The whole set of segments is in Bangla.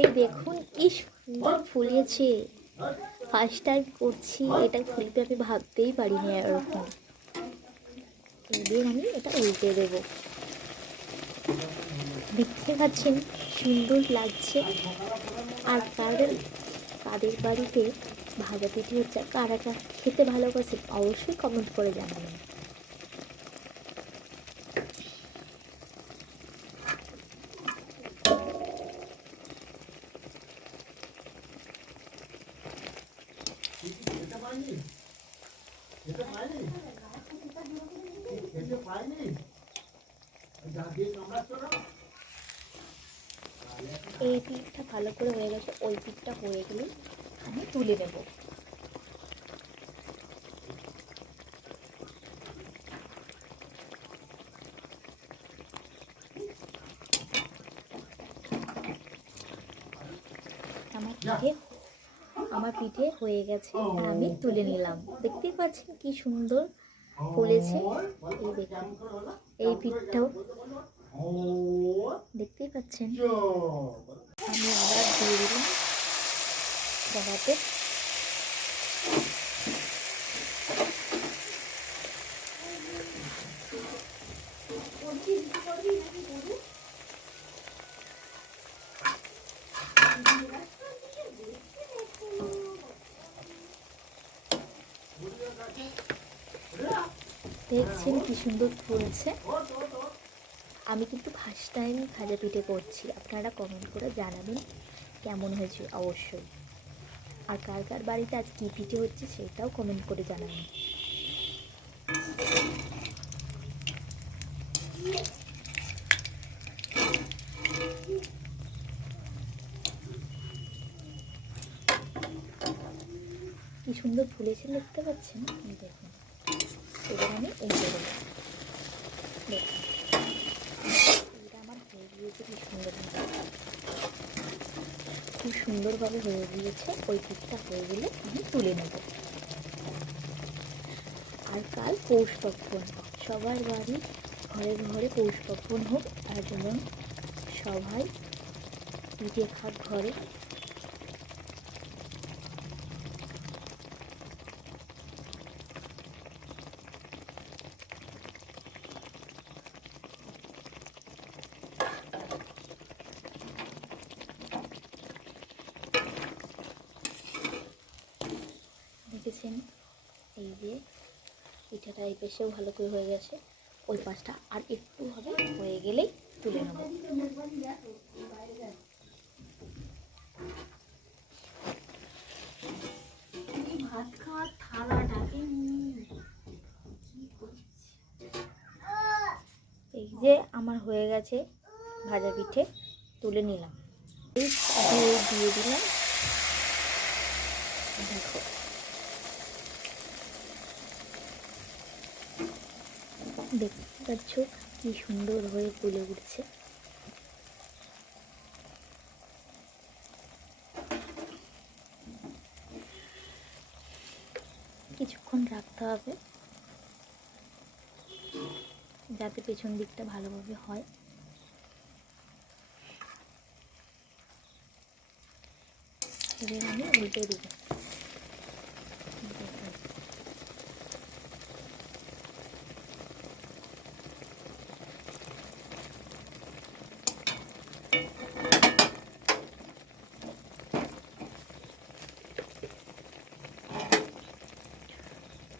এই দেখুন কি সুন্দর ফুলেছে। ফার্স্ট টাইম করছি, এটা ফুলবে আমি ভাবতেই পারিনি এরকম। এবার আমি এটা উল্টে দেবো। দেখতে পাচ্ছেন সুন্দর লাগছে। আর কাদের বাড়িতে ভাজা পিঠে হচ্ছে, কারা খেতে ভালোবাসেন অবশ্যই কমেন্ট করে জানাবেন। এই পিঠটা ভালো করে হয়ে গেছে, ওই পিঠটা হয়ে গেলে আমি তুলে নেব। আমার পিঠে হয়ে গেছে, আমি তুলে নিলাম। দেখতেই পাচ্ছেন কি সুন্দর ফুলেছে। এই দেখুন, এই পিঠটাও দেখতেই পাচ্ছেন। আমি আবার দিয়ে দিলাম কড়াতে। দেখছেন কি সুন্দর ফুলছে। আমি কিন্তু ফার্স্ট টাইম ভাজা পিঠে করছি। আপনারা কমেন্ট করে জানাবেন কেমন হয়েছে অবশ্যই। আর কার কার বাড়িতে আজ কী পিঠে হচ্ছে সেটাও কমেন্ট করে জানাবেন। কি সুন্দর ফুলেছে দেখতে পাচ্ছেন। দেখুন, এবার আমি উল্টে দেবো। দেখুন, এটা আমার হয়ে গিয়েছে কি সুন্দরভাবে, খুব সুন্দরভাবে হয়ে গিয়েছে। ওই পিঠটা হয়ে গেলে আমি তুলে নেব। আর কাল পৌষ পার্বণ, সবার বাড়ি ঘরে ঘরে পৌষ পার্বণ হোক, আর জন্য সবাই পিঠে খাক ঘরে। দেখেছেন, এই যে পিঠাটা এই পাশেও ভালো করে হয়ে গেছে, ওই পাশটা আর একটু হবে, হয়ে গেলেই তুলে নেব। ভাত খাওয়ার থালাটা এই যে আমার হয়ে গেছে ভাজা পিঠে, তুলে নিলাম। দিয়ে দিলাম। দেখো, দেখতে পাচ্ছ কি সুন্দর হয়ে ফুলে উঠছে। কিছুক্ষণ রাখতে হবে যাতে পেছন দিকটা ভালোভাবে হয়। এবার আমি উল্টে দিব।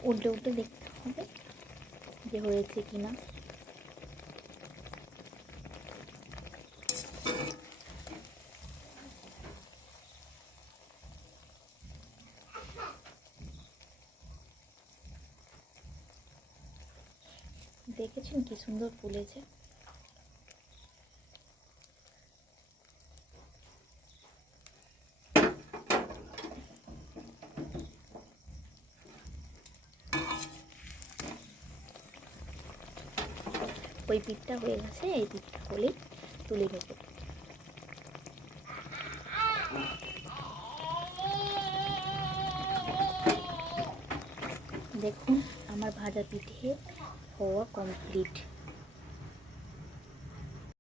উল্টে উল্টে দেখতে হবে যে হয়েছে কিনা। দেখেছেন কি সুন্দর ফুলেছে। ওই পিঠটা হয়ে গেছে, এই পিঠটা হলেই তুলে নেব। দেখুন, আমার ভাজা পিঠে হওয়া কমপ্লিট।